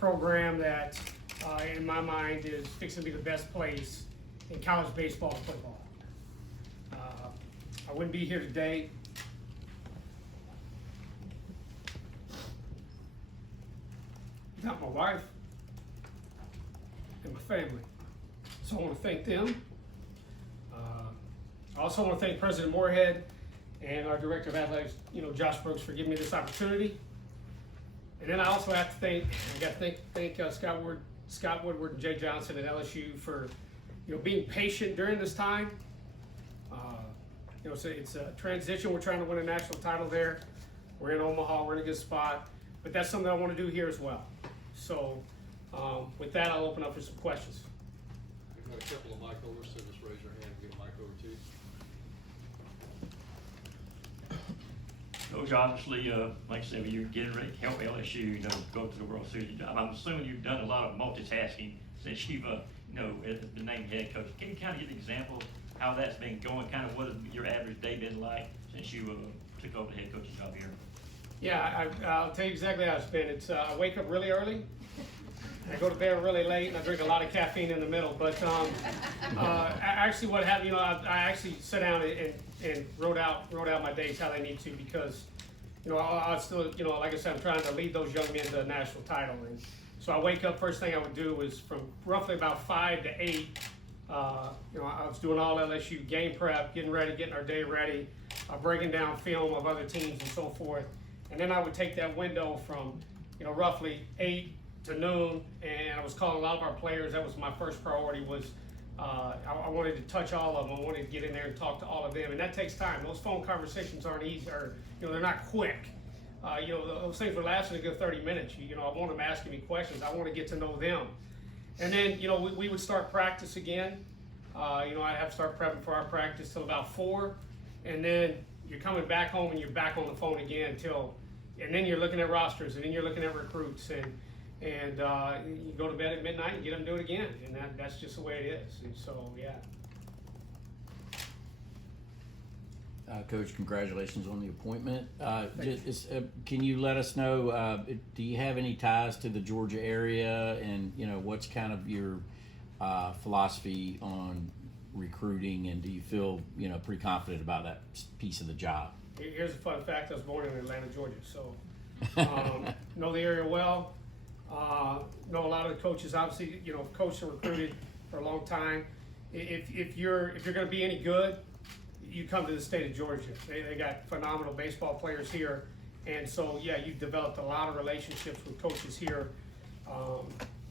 program that, in my mind, is fixing to be the best place in college baseball and football. I wouldn't be here today without my wife and my family. So I want to thank them. I also want to thank President Moorhead and our Director of Athletics, Josh Brooks, for giving me this opportunity. And then I also have to thank Scott Woodward and Jay Johnson at LSU for, being patient during this time. It's a transition. We're trying to win a national title there. We're in Omaha. We're in a good spot. But that's something I want to do here as well. So with that, I'll open up for some questions. We've got a couple of mic holders, so just raise your hand and get a mic over to you. Coach, obviously, like I said, you're getting ready to help LSU, go to the World Series. I'm assuming you've done a lot of multitasking since you've, been named head coach. Can you kind of give an example of how that's been going? Kind of what has your average day been like since you took over the head coaching job here? Yeah, I'll tell you exactly how it's been. I wake up really early. I go to bed really late, and I drink a lot of caffeine in the middle. But actually, what happened, I actually sat down and wrote out my days how they need to, because I still, like I said, I'm trying to lead those young men to a national title. And so I wake up, first thing I would do was from roughly about 5 to 8. I was doing all LSU game prep, getting ready, getting our day ready, breaking down film of other teams and so forth. And then I would take that window from, roughly 8 to noon, and I was calling a lot of our players. That was my first priority. Was I wanted to touch all of them. I wanted to get in there and talk to all of them, and that takes time. Those phone conversations aren't easy, or they're not quick. Those things were lasting a good 30 minutes. I want them asking me questions. I want to get to know them, and then we would start practice again. I'd have to start prepping for our practice till about 4, and then you're coming back home and you're back on the phone again and then you're looking at rosters, and then you're looking at recruits, and you go to bed at midnight and get them to do it again, and that's just the way it is. And so, yeah. Coach, congratulations on the appointment. Can you let us know, do you have any ties to the Georgia area, and what's kind of your philosophy on recruiting, and do you feel pretty confident about that piece of the job? Here's a fun fact: I was born in Atlanta, Georgia, so know the area well. Know a lot of the coaches. Obviously, coached and recruited for a long time. If you're going to be any good, you come to the state of Georgia. They got phenomenal baseball players here, and so you've developed a lot of relationships with coaches here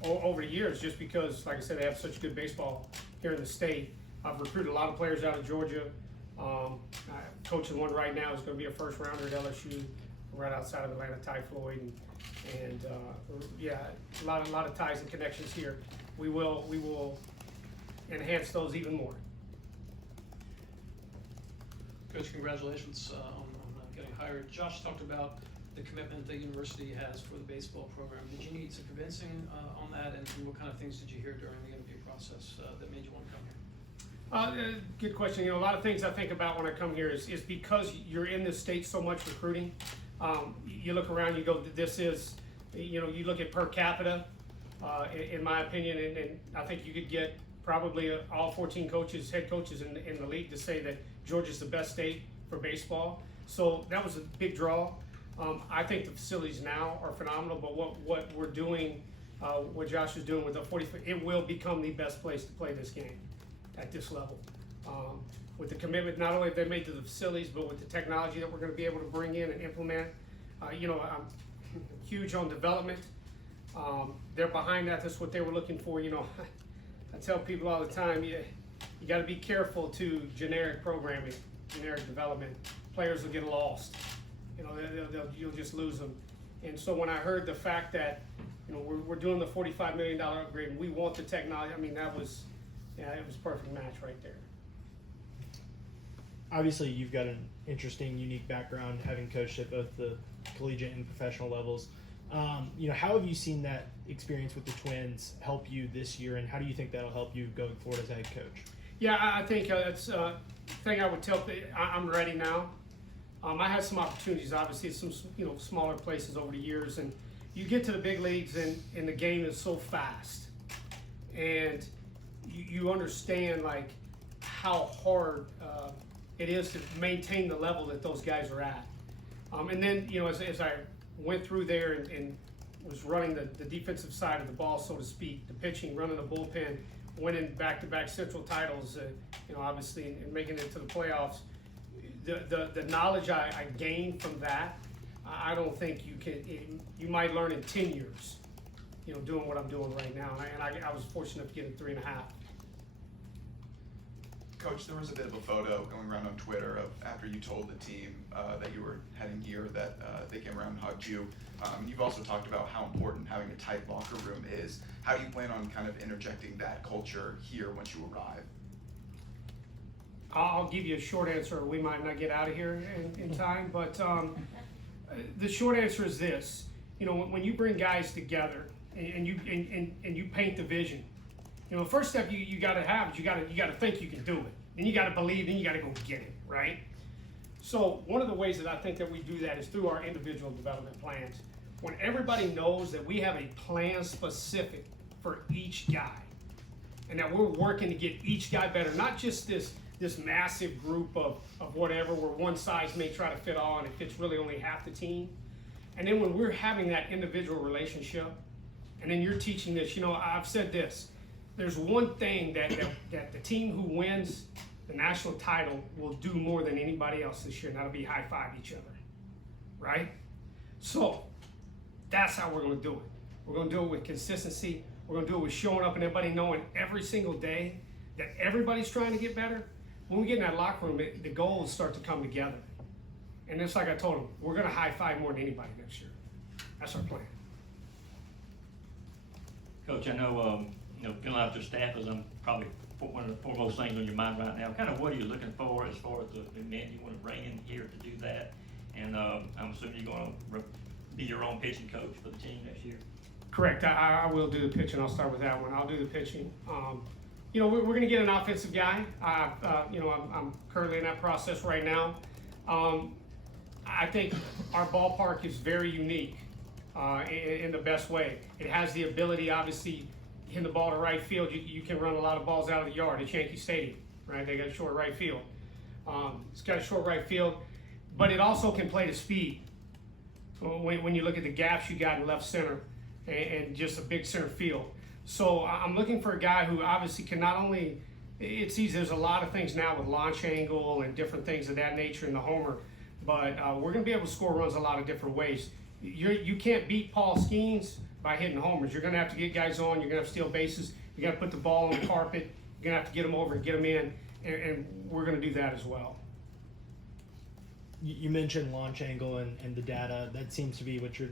over the years, just because, like I said, they have such good baseball here in the state. I've recruited a lot of players out of Georgia. Coaching one right now is going to be a first rounder at LSU, right outside of Atlanta, Ty Floyd, and a lot of ties and connections here. We will enhance those even more. Coach, congratulations on getting hired. Josh talked about the commitment the university has for the baseball program. Did you need some convincing on that, and what kind of things did you hear during the interview process that made you want to come here? Good question. A lot of things I think about when I come here is because you're in this state so much recruiting. You look around, you go, this is, you look at per capita, in my opinion, and I think you could get probably all 14 coaches, head coaches in the league to say that Georgia's the best state for baseball. So that was a big draw. I think the facilities now are phenomenal, but what we're doing, what Josh is doing with the 40, it will become the best place to play this game at this level. With the commitment not only they made to the facilities, but with the technology that we're going to be able to bring in and implement. I'm huge on development. They're behind that. That's what they were looking for. I tell people all the time, you got to be careful to generic programming, generic development. Players will get lost. You'll just lose them. And so when I heard the fact that we're doing the $45 million upgrade and we want the technology, that was it was a perfect match right there. Obviously, you've got an interesting, unique background, having coached at both the collegiate and professional levels. How have you seen that experience with the Twins help you this year, and how do you think that'll help you going forward as a head coach? Yeah, I think it's a thing I would tell. I'm ready now. I had some opportunities, obviously, some smaller places over the years, and you get to the big leagues and the game is so fast, and you understand like how hard it is to maintain the level that those guys are at. And then, you know, as I went through there and was running the defensive side of the ball, so to speak, the pitching, running the bullpen, winning back-to-back Central titles, you know, obviously, and making it to the playoffs. The knowledge I gained from that, I don't think you might learn in 10 years, you know, doing what I'm doing right now. And I was fortunate to get in 3.5. Coach, there was a bit of a photo going around on Twitter of after you told the team that you were heading here that they came around and hugged you. You've also talked about how important having a tight locker room is. How do you plan on kind of interjecting that culture here once you arrive? I'll give you a short answer. We might not get out of here in time, but the short answer is this: you know, when you bring guys together and you paint the vision, you know, the first step you got to have is you got to think you can do it, and you got to believe, then you got to go get it, right? So one of the ways that I think that we do that is through our individual development plans. When everybody knows that we have a plan specific for each guy, and that we're working to get each guy better, not just this massive group of whatever, where one size may try to fit all and it fits really only half the team. And then when we're having that individual relationship, and then you're teaching this, you know, I've said this, there's one thing that the team who wins the national title will do more than anybody else this year, and that'll be high-five each other, right? So that's how we're gonna do it. We're gonna do it with consistency. We're gonna do it with showing up and everybody knowing every single day that everybody's trying to get better. When we get in that locker room, the goals start to come together. And it's like I told them, we're gonna high-five more than anybody next year. That's our plan. Coach, I know, you know, filling out your staff is probably one of the foremost things on your mind right now. Kind of what are you looking for as far as the men you want to bring in here to do that? And I'm assuming you're going to be your own pitching coach for the team next year. Correct. I will do the pitching. I'll start with that one. I'll do the pitching. You know, we're going to get an offensive guy. You know, I'm currently in that process right now. I think our ballpark is very unique in the best way. It has the ability, obviously, hitting the ball to right field. You can run a lot of balls out of the yard at Yankee Stadium, right? They got short right field. It's got a short right field, but it also can play to speed. When you look at the gaps you got in left center and just a big center field. So I'm looking for a guy who obviously can not only, it's easy, there's a lot of things now with launch angle and different things of that nature in the homer, but we're going to be able to score runs a lot of different ways. You can't beat Paul Skeens by hitting homers. You're going to have to get guys on, you're going to have to steal bases, you got to put the ball on the carpet, you're going to have to get them over and get them in, and we're going to do that as well. You mentioned launch angle and the data. That seems to be what you're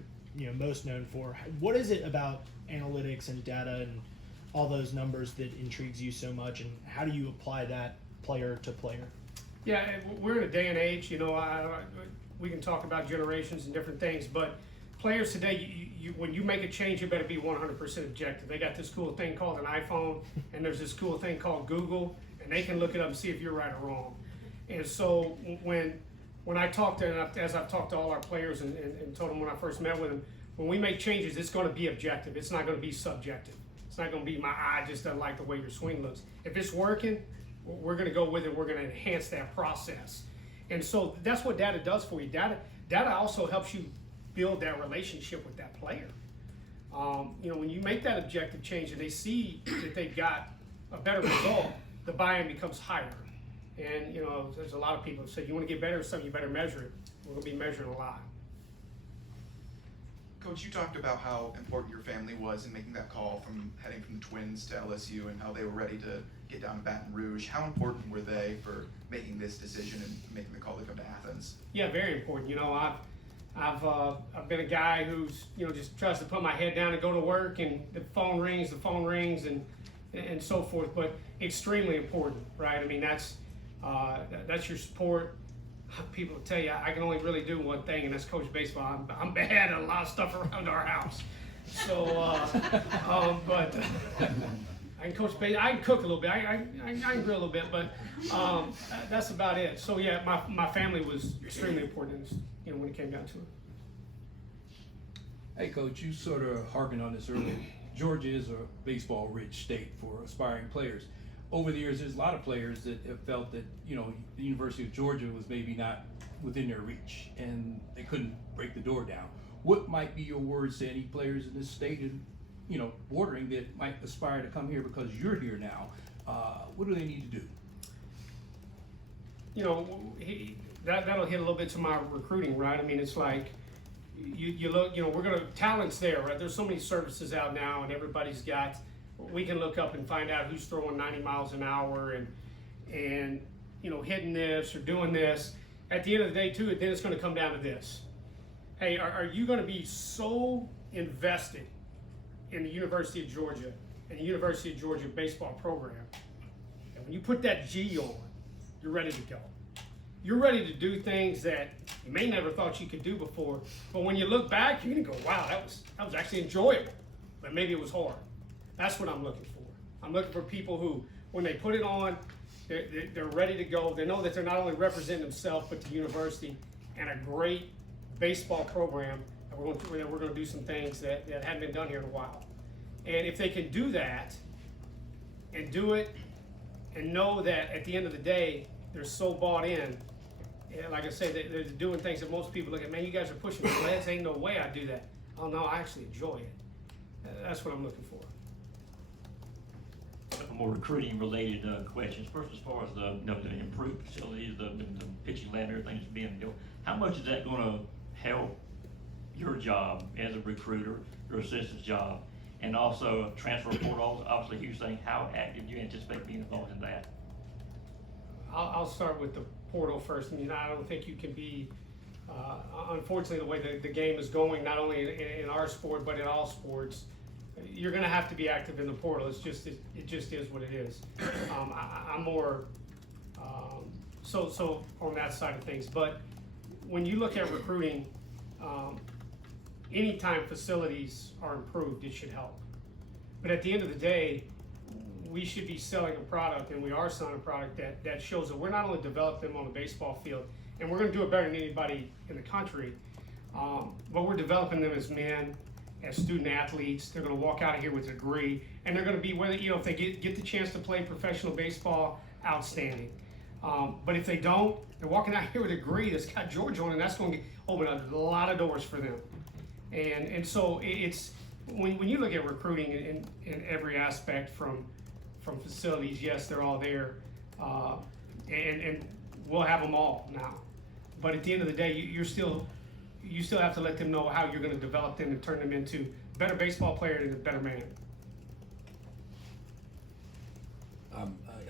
most known for. What is it about analytics and data and all those numbers that intrigues you so much, and how do you apply that player to player? Yeah, we're in a day and age, you know, we can talk about generations and different things, but players today, when you make a change, you better be 100% objective. They got this cool thing called an iPhone, and there's this cool thing called Google, and they can look it up and see if you're right or wrong. And so when I talk to, as I've talked to all our players and told them when I first met with them, when we make changes, it's going to be objective. It's not going to be subjective. It's not going to be my eye just doesn't like the way your swing looks. If it's working, we're going to go with it. We're going to enhance that process. And so that's what data does for you. Data also helps you build that relationship with that player. You know, when you make that objective change and they see that they've got a better result, the buy-in becomes higher. And, you know, there's a lot of people who say, you want to get better at something, you better measure it. We're going to be measuring a lot. Coach, you talked about how important your family was in making that call from heading from the Twins to LSU and how they were ready to get down to Baton Rouge. How important were they for making this decision and making the call to come to Athens? Yeah, very important. You know, I've been a guy who's, you know, just tries to put my head down and go to work, and the phone rings, and so forth. But extremely important, right? I mean, that's your support. People will tell you I can only really do one thing, and that's coach baseball. I'm bad at a lot of stuff around our house. So, but I can coach baseball. I can cook a little bit. I can grill a little bit, but that's about it. So yeah, my family was extremely important, you know, when it came down to it. Hey, Coach, you sort of harping on this earlier. Georgia is a baseball-rich state for aspiring players. Over the years, there's a lot of players that have felt that, the University of Georgia was maybe not within their reach, and they couldn't break the door down. What might be your words to any players in this state and, bordering that might aspire to come here because you're here now? What do they need to do? That'll hit a little bit to my recruiting, right? I mean, it's like, you look, talent's there, right? There's so many services out now, and we can look up and find out who's throwing 90 miles an hour and hitting this or doing this. At the end of the day, too, then it's going to come down to this. Hey, are you going to be so invested in the University of Georgia and the University of Georgia baseball program, and when you put that G on, you're ready to go. You're ready to do things that you may never thought you could do before, but when you look back, you're gonna go, wow, that was actually enjoyable, but maybe it was hard. That's what I'm looking for. I'm looking for people who, when they put it on, they're ready to go. They know that they're not only representing themselves, but the university and a great baseball program. And we're going to do some things that haven't been done here in a while. And if they can do that and do it and know that at the end of the day, they're so bought in, and like I say, they're doing things that most people look at, man, you guys are pushing me. There ain't no way I do that. Oh no, I actually enjoy it. That's what I'm looking for. More recruiting related questions. First, as far as the improved facilities, the pitching lab, everything's being built, how much is that going to help your job as a recruiter, your assistant's job, and also transfer portals? Obviously, you're saying, how active do you anticipate being involved in that? I'll start with the portal first. I mean, I don't think you can be, unfortunately, the way the game is going, not only in our sport, but in all sports, you're going to have to be active in the portal. It just is what it is. I'm more so on that side of things. But when you look at recruiting, anytime facilities are improved, it should help. But at the end of the day, we should be selling a product, and we are selling a product that shows that we're not only developing them on the baseball field, and we're going to do it better than anybody in the country, but we're developing them as men, as student athletes. They're going to walk out of here with a degree, and they're going to be, whether if they get the chance to play professional baseball, outstanding. But if they don't, they're walking out here with a degree that's got Georgia on it, and that's going to open a lot of doors for them. And so it's when you look at recruiting in every aspect from facilities, yes, they're all there, and we'll have them all now. But at the end of the day, you still have to let them know how you're going to develop them and turn them into a better baseball player and a better man.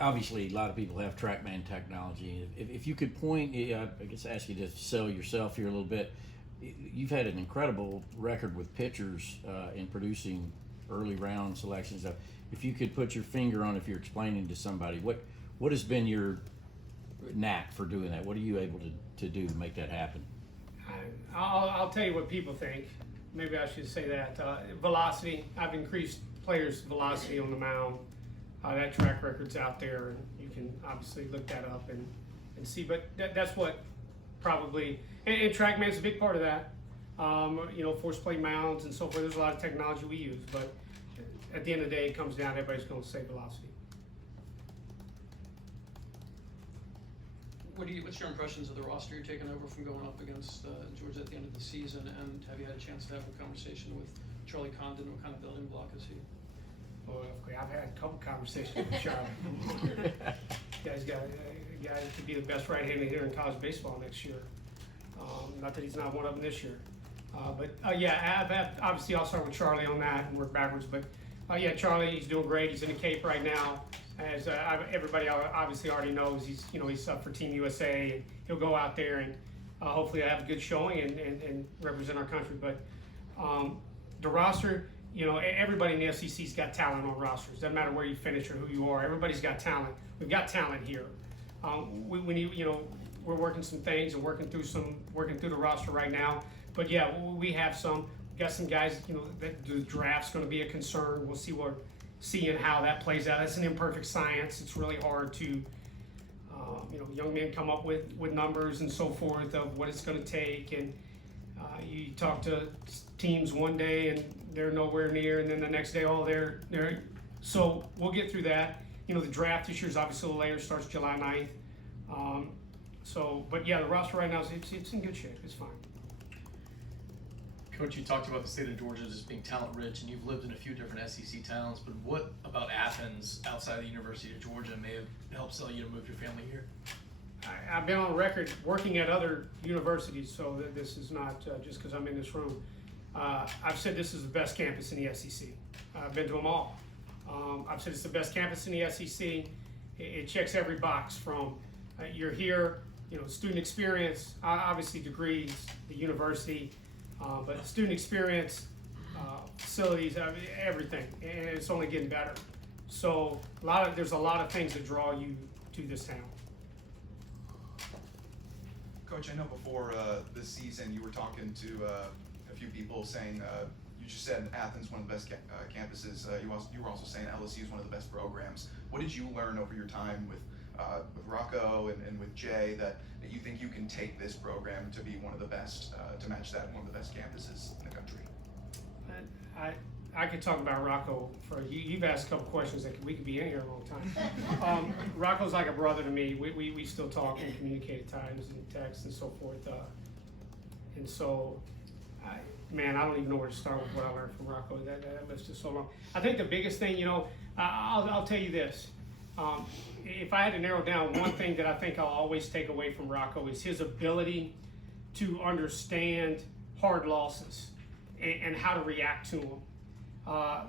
Obviously, a lot of people have TrackMan technology. If you could point, I guess ask you to sell yourself here a little bit. You've had an incredible record with pitchers in producing early round selections. If you could put your finger on, if you're explaining to somebody, what has been your knack for doing that? What are you able to do to make that happen? I'll tell you what people think. Maybe I should say that. Velocity. I've increased players' velocity on the mound. That track record's out there, and you can obviously look that up and see. But that's what probably, and TrackMan's a big part of that. Force play mounds and so forth. There's a lot of technology we use, but at the end of the day, it comes down to everybody's going to say velocity. What's your impressions of the roster you're taking over from going up against Georgia at the end of the season? And have you had a chance to have a conversation with Charlie Condon? What kind of building block is he? Well, I've had a couple conversations with Charlie. Guy's got a guy that could be the best right-handed hitter in college baseball next year. Not that he's not one of them this year. I've had, obviously I'll start with Charlie on that and work backwards. But Charlie, he's doing great. He's in the Cape right now. As everybody obviously already knows, he's up for Team USA, and he'll go out there and hopefully have a good showing and represent our country. But the roster, everybody in the SEC's got talent on rosters. Doesn't matter where you finish or who you are. Everybody's got talent. We've got talent here. We need, we're working some things and working through the roster right now. But yeah, we have some. We got some guys. That the draft's going to be a concern. We'll see how that plays out. It's an imperfect science. It's really hard to, young men come up with numbers and so forth of what it's going to take, and You talk to teams one day and they're nowhere near, and then the next day, oh, they're. So we'll get through that. You know, the draft this year is obviously a little later, starts July 9th. But yeah, the roster right now it's in good shape. It's fine. Coach, you talked about the state of Georgia as being talent rich, and you've lived in a few different SEC towns, but what about Athens outside the University of Georgia may have helped sell you to move your family here? I've been on record working at other universities, so this is not just because I'm in this room. I've said this is the best campus in the SEC. I've been to them all. I've said it's the best campus in the SEC. It checks every box from you're here, you know, student experience, obviously degrees, the university, but student experience, facilities, I mean, everything, and it's only getting better. So there's a lot of things that draw you to this town. Coach, I know before this season you were talking to a few people saying you just said Athens one of the best campuses. You were also saying LSU is one of the best programs. What did you learn over your time with Rocco and with Jay that you think you can take this program to be one of the best, to match that one of the best campuses in the country? I could talk about Rocco for you've asked a couple questions that we could be in here a long time. Rocco's like a brother to me. We still talk and communicate at times and text and so forth. And so, man, I don't even know where to start with what I learned from Rocco. That list is so long. I think the biggest thing, you know, I'll tell you this. If I had to narrow down one thing that I think I'll always take away from Rocco is his ability to understand hard losses and how to react to them.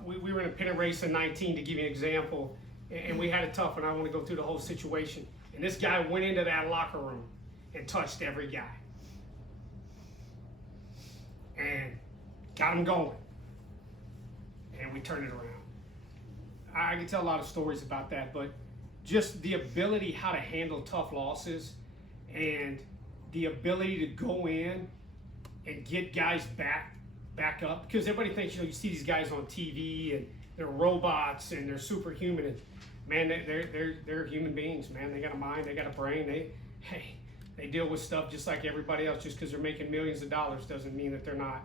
We were in a pennant race in 19, to give you an example, and we had it tough, and I want to go through the whole situation. And this guy went into that locker room and touched every guy. And got him going. And we turned it around. I can tell a lot of stories about that, but just the ability how to handle tough losses and the ability to go in and get guys back up, because everybody thinks, you know, you see these guys on TV and they're robots and they're superhuman, and man, they're human beings, man. They got a mind, they got a brain, they deal with stuff just like everybody else. Just because they're making millions of dollars doesn't mean that they're not.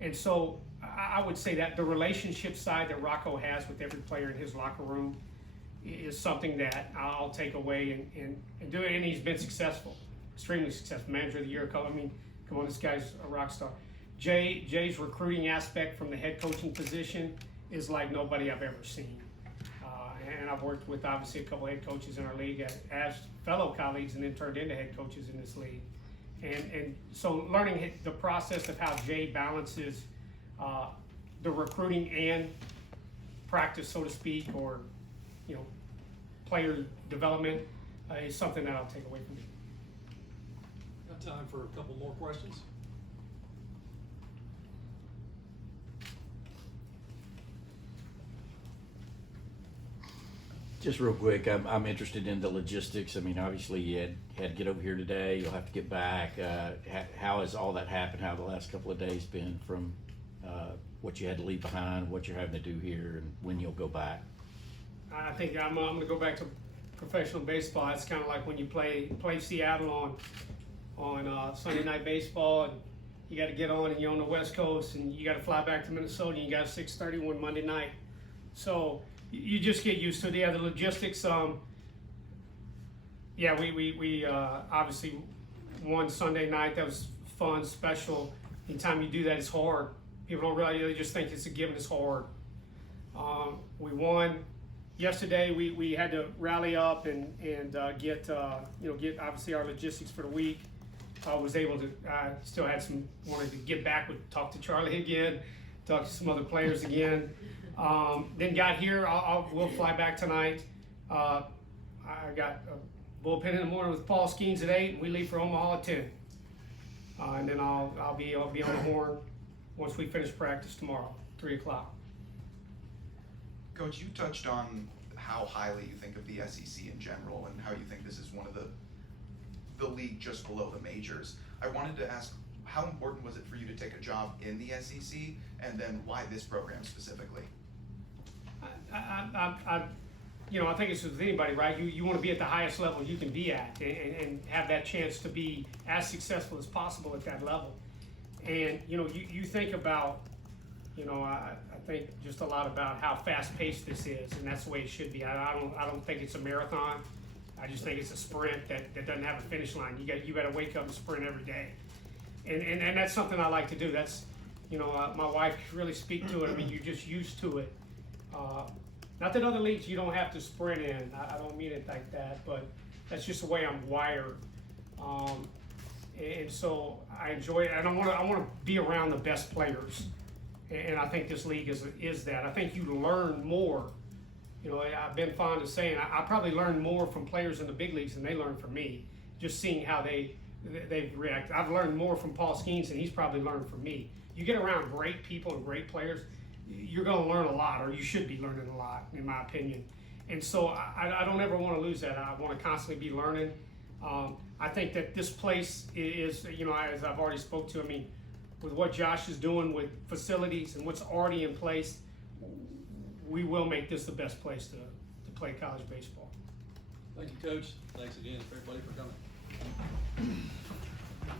And so I would say that the relationship side that Rocco has with every player in his locker room is something that I'll take away and do it. And he's been successful, extremely successful. Manager of the year. I mean, come on, this guy's a rock star. Jay's recruiting aspect from the head coaching position is like nobody I've ever seen. And I've worked with obviously a couple head coaches in our league as fellow colleagues, and then turned into head coaches in this league. And so learning the process of how Jay balances the recruiting and practice, so to speak, or, you know, player development is something that I'll take away from you. Got time for a couple more questions? Just real quick, I'm interested in the logistics. I mean, obviously you had to get over here today. You'll have to get back. How has all that happened? How the last couple of days been from what you had to leave behind, what you're having to do here, and when you'll go back? I think I'm going to go back to professional baseball. It's kind of like when you play Seattle on Sunday night baseball, and you got to get on, and you're on the West Coast, and you got to fly back to Minnesota, and you got a 6:31 Monday night. So you just get used to it. Yeah, the logistics. Yeah, we obviously won Sunday night. That was fun, special. Anytime you do that, it's hard. People don't realize, they just think it's a given. It's hard. We won yesterday. We had to rally up and get obviously our logistics for the week. I was able to. I still had wanted to get back talk to Charlie again, talk to some other players again. Then got here. We'll fly back tonight. I got a bullpen in the morning with Paul Skeens at 8. And we leave for Omaha at 10. And then I'll be on the horn once we finish practice tomorrow, 3 o'clock. Coach, you touched on how highly you think of the SEC in general and how you think this is one of the league just below the majors. I wanted to ask, how important was it for you to take a job in the SEC, and then why this program specifically? I think it's with anybody, right? You want to be at the highest level you can be at, and have that chance to be as successful as possible at that level. And, you know, you think about, you know, I think just a lot about how fast-paced this is, and that's the way it should be. I don't think it's a marathon. I just think it's a sprint that doesn't have a finish line. You got to wake up and sprint every day, and that's something I like to do. That's, you know, my wife can really speak to it. I mean, you're just used to it. Not that other leagues you don't have to sprint in. I don't mean it like that, but that's just the way I'm wired. And so I enjoy it, and I want to be around the best players. And I think this league is that. I think you learn more. You know, I've been fond of saying I probably learned more from players in the big leagues than they learned from me. Just seeing how they react. I've learned more from Paul Skeens than he's probably learned from me. You get around great people and great players, you're going to learn a lot, or you should be learning a lot, in my opinion. And so I don't ever want to lose that. I want to constantly be learning. I think that this place is, you know, as I've already spoke to, I mean, with what Josh is doing with facilities and what's already in place, we will make this the best place to play college baseball. Thank you, Coach. Thanks again, everybody, for coming.